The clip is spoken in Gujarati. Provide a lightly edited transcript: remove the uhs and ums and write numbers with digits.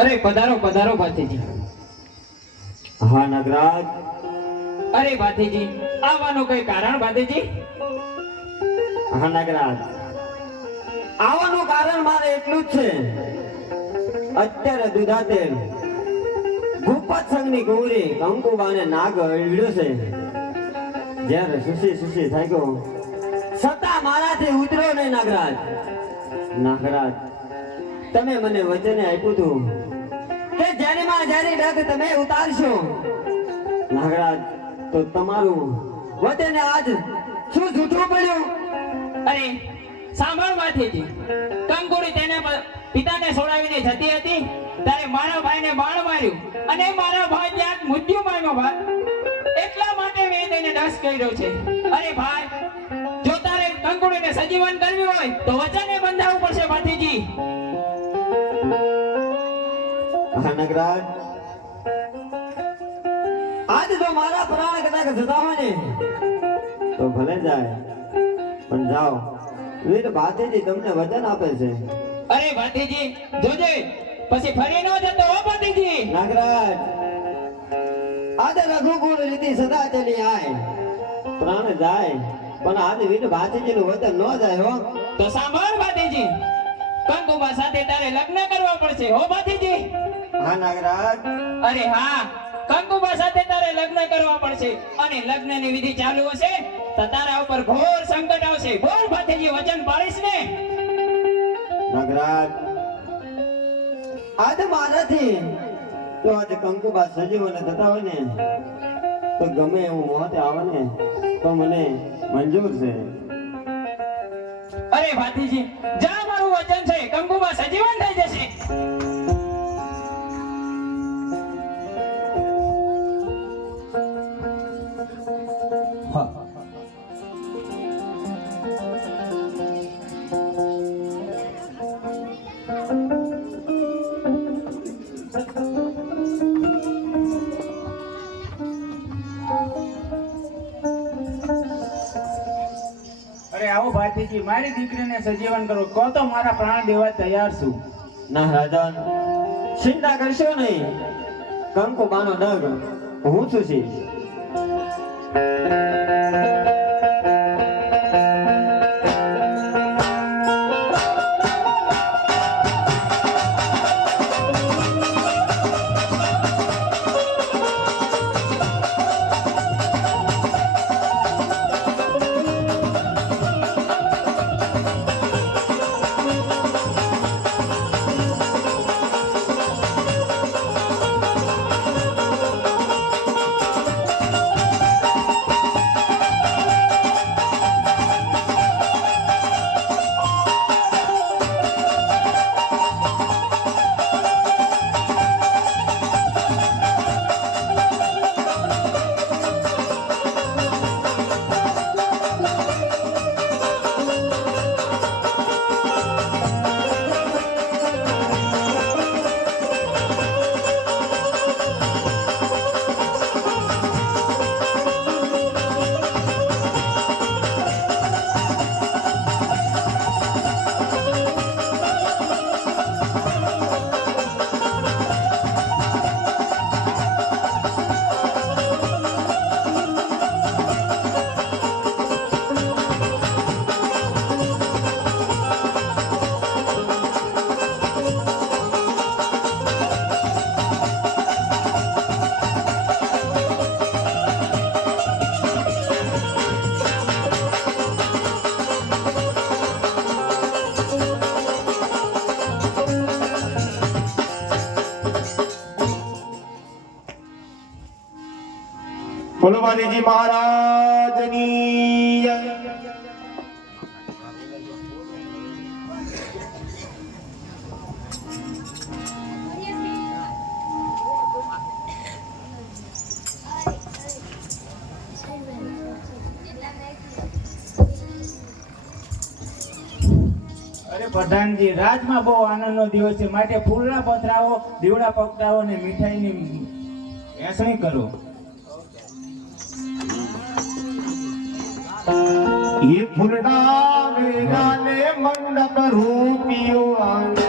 અરે પધારો પધારો ભાતીજી. હા નગરાજ. અરે ભાતીજી, આવવાનું કઈ કારણ ભાતીજી? હા નગરાજ, આવવાનું કારણ મારે એટલું જ છે. અત્યારે દુધાતેલ ગુપ્પત સંઘની ગોરી કંકુબાને નાગ અડ્યો છે. જ્યારે સુસી થઈ ગયો છતાં મારાથી ઉતરો નહીં. નાગરાજ, નાગરાજ, તમે મને વચને આપ્યું હતું કે જ્યારે માં જ્યારે ડગ તમે ઉતારશો. નાગરાજ, તો તમારું વચન આજ શું જૂઠું પડ્યું? અરે સાંભળ ભાતીજી, કંકુડી તેને પિતાને છોડાવીને જતી હતી ત્યારે મારા ભાઈને બાણ માર્યું અને મારા ભાઈ ત્યાં મૃત્યુ પામ્યો. ભાઈ, એટલા માટે મેં તેને દસ કર્યો છે. અરે ભાઈ, જો તારે કંકુડીને સજીવન કરવી હોય તો વચને બંધાવવું પડશે ભાતીજી. હા નગરાજ, આજ જો મારા પ્રાણ કદાચ જતા હોય ને તો ભલે જાય, પણ જાઓ, વીર ભાતીજી તમને વચન આપે છે. અરે ભાતીજી, જોજે પછી ફરી ન જતો હો ભાતીજી. નાગરાજ, આજે રઘુકુળ રીતિ સદા ચલી આય, પ્રાણ જાય પણ આજે વીર ભાતીજી નું વચન ન જાય હો. તો સાંભળ ભાતીજી, કંકુબા સાથે તારે લગ્ન કરવા પડશે હો ભાતીજી. હા નાગરાજ. અરે હા, કંકુબા સાથે તારે લગ્ન કરવા પડશે અને લગ્નની વિધિ ચાલુ હશે તો તારા ઉપર ઘોર સંકટ આવશે. બોલ ભાતીજી, વચન પાળીશ ને? નાગરાજ, આજે મારાથી તો આજે કંકુબા સજીવને થતા હોય ને તો ગમે એવું મોહતે આવે ને તો મને મંજૂર છે. અરે ભાતીજી, જા, મારું વચન છે, કંકુબા સજીવન થઈ જશે. અરે આવો ભાતીજી, મારી દીકરીને સજીવન કરો કહો તો મારા પ્રાણ દેવા તૈયાર છું. ના રાજન, ચિંતા કરશો નહીં. કંકુબાનો ડગ હું છું છી. ફુલવારીજી મહારાજની જય. અરે પ્રધાનજી, રાજમાં બહુ આનંદનો દિવસ છે, માટે ફૂલના પથરાવો, દીવડા પકડાવો ને મીઠાઈની વેચણી કરો. ये फुलना मेरा ने मन મંડપ રૂપિયો